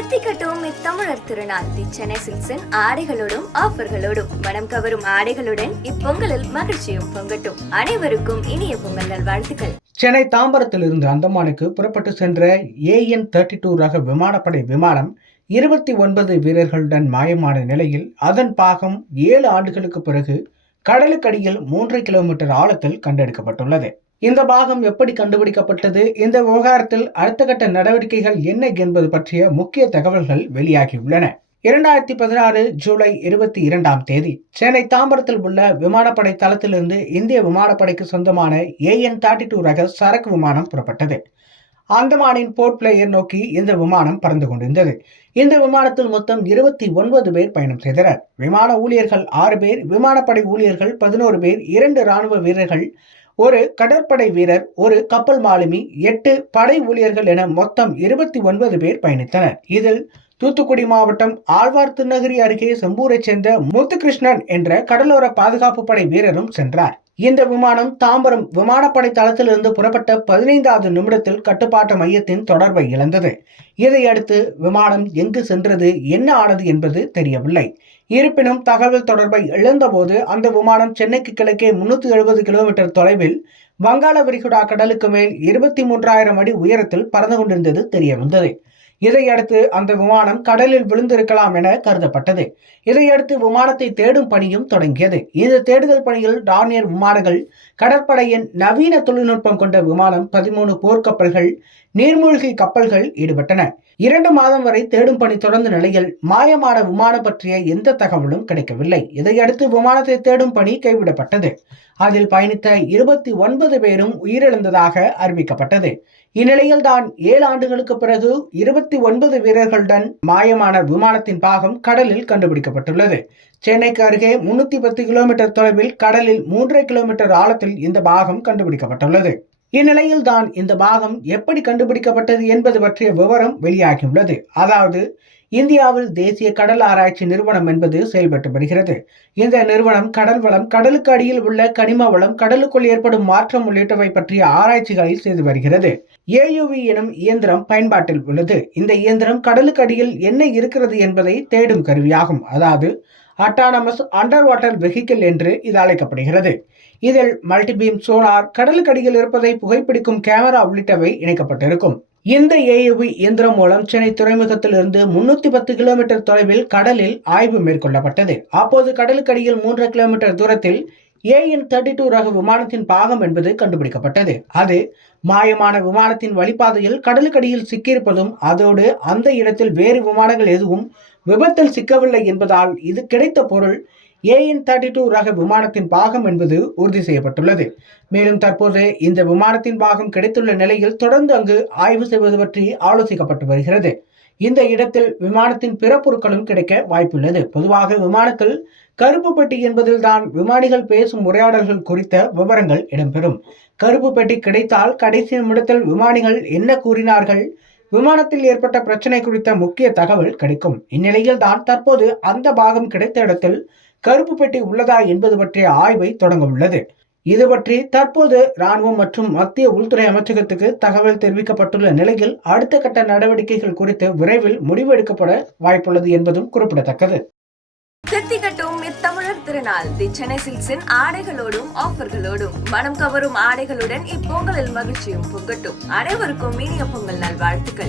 தித்திக்கட்டும் இத்தமிழர் திருநாள். தி சென்னை சில்க்ஸின் ஆடைகளோடும் ஆஃபர்களோடும் மனம் கவரும் ஆடைகளுடன் இப்பொங்கலில் மகிழ்ச்சியும் பொங்கட்டும். அனைவருக்கும் இனிய பொங்கல் நல்வாழ்த்துக்கள். சென்னை தாம்பரத்திலிருந்து அந்தமானுக்கு புறப்பட்டு சென்ற ஏஎன் தேர்ட்டி டூ ரக விமானப்படை விமானம் இருபத்தி ஒன்பது வீரர்களுடன் மாயமான நிலையில் அதன் பாகம் ஏழு ஆண்டுகளுக்கு பிறகு கடலுக்கடியில் மூன்றரை கிலோமீட்டர் ஆழத்தில் கண்டெடுக்கப்பட்டுள்ளது. இந்த பாகம் எப்படி கண்டுபிடிக்கப்பட்டது? இந்த விவகாரத்தில் அடுத்த கட்ட நடவடிக்கைகள் என்ன என்பது பற்றிய முக்கிய தகவல்கள் வெளியாகியுள்ளன இரண்டாயிரத்தி பதினாறு ஜூலை இருபத்தி இரண்டாம் தேதி சென்னை தாம்பரத்தில் உள்ள விமானப்படை தளத்திலிருந்து இந்திய விமானப்படைக்கு சொந்தமான ஏஎன் தேர்ட்டி டூ ரக சரக்கு விமானம் புறப்பட்டது. அந்தமானின் போர்ட் பிளேயர் நோக்கி இந்த விமானம் பறந்து கொண்டிருந்தது. இந்த விமானத்தில் மொத்தம் இருபத்தி ஒன்பது பேர் பயணம் செய்தனர். விமான ஊழியர்கள் ஆறு பேர் விமானப்படை ஊழியர்கள் பதினோரு பேர் இரண்டு ராணுவ வீரர்கள் ஒரு கடற்படை வீரர் ஒரு கப்பல் மாலுமி எட்டு படை ஊழியர்கள் என மொத்தம் இருபத்தி ஒன்பது பேர் பயணித்தனர். இதில் தூத்துக்குடி மாவட்டம் ஆழ்வார் திருநகரி அருகே செம்பூரைச் சேர்ந்த முத்துகிருஷ்ணன் என்ற கடலோர பாதுகாப்பு படை வீரரும் சென்றார். இந்த விமானம் தாம்பரம் விமானப்படை தளத்திலிருந்து புறப்பட்ட பதினைந்தாவது நிமிடத்தில் கட்டுப்பாட்டு மையத்தின் தொடர்பை இழந்தது. இதையடுத்து விமானம் எங்கு சென்றது என்ன ஆனது என்பது தெரியவில்லை. இருப்பினும் தகவல் தொடர்பை இழந்தபோது அந்த விமானம் சென்னைக்கு கிழக்கே முன்னூத்தி எழுபது கிலோமீட்டர் தொலைவில் வங்காள விரிகுடா கடலுக்கு மேல் இருபத்தி மூன்றாயிரம் அடி உயரத்தில் பறந்து கொண்டிருந்தது தெரிய வந்தது இதையடுத்து அந்த விமானம் கடலில் விழுந்திருக்கலாம் என கருதப்பட்டது. இதையடுத்து விமானத்தை தேடும் பணியும் தொடங்கியது. இந்த தேடுதல் பணியில் டார்னியர் விமானங்கள் கடற்படையின் நவீன தொழில்நுட்பம் கொண்ட விமானம் பதிமூணு போர்க்கப்பல்கள் நீர்மூழ்கி கப்பல்கள் ஈடுபட்டன. இரண்டு மாதம் வரை தேடும் பணி தொடர்ந்த நிலையில் மாயமான விமானம் பற்றிய எந்த தகவலும் கிடைக்கவில்லை. இதையடுத்து விமானத்தை தேடும் பணி கைவிடப்பட்டது. அதில் பயணித்த இருபத்தி ஒன்பது பேரும் உயிரிழந்ததாக அறிவிக்கப்பட்டது. இந்நிலையில் தான் ஏழு ஆண்டுகளுக்கு பிறகு இருபத்தி ஒன்பது வீரர்களுடன் மாயமான விமானத்தின் பாகம் கடலில் கண்டுபிடிக்கப்பட்டுள்ளது. சென்னைக்கு அருகே முன்னூத்தி பத்து கிலோமீட்டர் தொலைவில் கடலில் மூன்றரை கிலோமீட்டர் ஆழத்தில் இந்த பாகம் கண்டுபிடிக்கப்பட்டுள்ளது. இந்நிலையில் தான் இந்த பாகம் எப்படி கண்டுபிடிக்கப்பட்டது என்பது பற்றிய விவரம் வெளியாகியுள்ளது. அதாவது இந்தியாவில் தேசிய கடல் ஆராய்ச்சி நிறுவனம் என்பது செயல்பட்டு வருகிறது இந்த நிறுவனம் கடல் வளம் கடலுக்கு அடியில் உள்ள கனிம வளம் கடலுக்குள் ஏற்படும் மாற்றம் உள்ளிட்டவை பற்றிய ஆராய்ச்சிகளை செய்து வருகிறது. ஏயுவி எனும் இயந்திரம் பயன்பாட்டில் உள்ளது. இந்த இயந்திரம் கடலுக்கு அடியில் என்ன இருக்கிறது என்பதை தேடும் கருவியாகும். அதாவது அட்டானமஸ் அண்டர் வாட்டர் வெஹிக்கிள் என்று இது அழைக்கப்படுகிறது. இதில் மல்டிபீம் சோலார் கடலுக்கடியில் இருப்பதை புகைப்பிடிக்கும் கேமரா உள்ளிட்டவை இணைக்கப்பட்டிருக்கும். இந்த ஏயுவி இயந்திரம் மூலம் சென்னை துறைமுகத்திலிருந்து முன்னூத்தி பத்து கிலோமீட்டர் தொலைவில் கடலில் ஆய்வு மேற்கொள்ளப்பட்டது. அப்போது கடலுக்கடியில் மூன்று கிலோமீட்டர் தூரத்தில் ஏஎன் தேர்ட்டி டூ ரக விமானத்தின் பாகம் என்பது கண்டுபிடிக்கப்பட்டது. அது மாயமான விமானத்தின் வழிபாதையில் கடலுக்கடியில் சிக்கியிருப்பதும் அதோடு அந்த இடத்தில் வேறு விமானங்கள் எதுவும் விபத்தில் சிக்கவில்லை என்பதால் இது கிடைத்த பொருள் ஏஎன் தேர்ட்டி டூ ரக விமானத்தின் பாகம் என்பது உறுதி செய்யப்பட்டுள்ளது. மேலும் தற்போது இந்த விமானத்தின் பாகம் கிடைத்துள்ள நிலையில் தொடர்ந்து அங்கு ஆய்வு செய்வது பற்றி ஆலோசிக்கப்பட்டு வருகிறது. இந்த இடத்தில் விமானத்தின் பிற பொருட்களும் கிடைக்க வாய்ப்புள்ளது. பொதுவாக விமானத்தில் கருப்பு பெட்டி என்பதில் தான் விமானிகள் பேசும் உரையாடல்கள் குறித்த விவரங்கள் இடம்பெறும். கருப்பு பெட்டி கிடைத்தால் கடைசி நிமிடத்தில் விமானிகள் என்ன கூறினார்கள்? விமானத்தில் ஏற்பட்ட பிரச்சனை குறித்த முக்கிய தகவல் கிடைக்கும். இந்நிலையில் தான் தற்போது அந்த பாகம் கிடைத்த இடத்தில் கருப்பு பெட்டி உள்ளதா என்பது பற்றிய ஆய்வை தொடங்க உள்ளது. இது பற்றி தற்போது ராணுவம் மற்றும் மத்திய உள்துறை அமைச்சகத்துக்கு தகவல் தெரிவிக்கப்பட்டுள்ள நிலையில் அடுத்த கட்ட நடவடிக்கைகள் குறித்து விரைவில் முடிவு எடுக்கப்பட வாய்ப்புள்ளது என்பதும் குறிப்பிடத்தக்கது. தித்திக்கட்டும் இத்தமிழர் திருநாள். தி சென்னை சில்க்ஸின் ஆடைகளோடும் ஆஃபர்களோடும் மனம் கவரும் ஆடைகளுடன் இப்பொங்கலில் மகிழ்ச்சியும் பொங்கட்டும். அனைவருக்கும் இனிய பொங்கல் நல் வாழ்த்துக்கள்